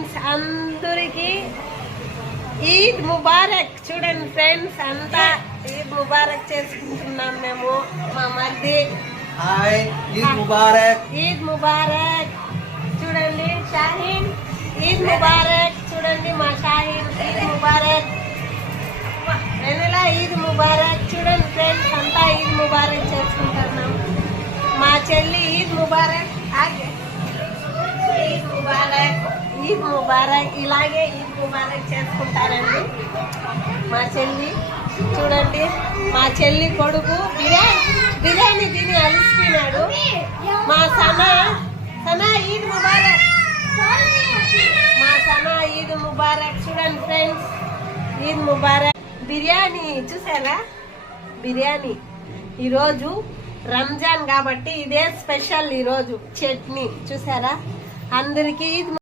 Friends అందరికి ఈద్ ముబారక్ చూడండి ఫ్రెండ్స్ అంతా ఈద్ ముబారక్ చేసుకుంటున్నాం మేము మా మధ్య హాయ్ ఈద్ ముబారక్ ఈద్ ముబారక్ చూడండి షాహీన్ ఈద్ ముబారక్ చూడండి మా షాహీన్ ఈద్ ముబారక్ వెనెల ఈద్ ముబారక్ చూడండి ఫ్రెండ్స్ అంతా ఈద్ ముబారక్ చేసుకుంటున్నాం మా చెల్లి ఈద్ ముబారక్ ఆగే ఈద్ ముబారక్ ఈద్ ముబారక్ ఇలాగే ఈద్ ముబారక్ చేసుకుంటారండి. మా చెల్లి చూడండి మా చెల్లి కొడుకు బిర్యానీ బిర్యానీ తిని అలిసిపోయినాడు. మా సమా సమా ఈద్ ముబారక్. మా సమా ఈద్ ముబారక్ చూడండి ఫ్రెండ్స్ ఈద్ ముబారక్. బిర్యానీ చూసారా? బిర్యానీ. ఈరోజు రంజాన్ కాబట్టి ఇదే స్పెషల్ ఈరోజు చట్నీ. చూసారా? అందరికీ ఈద్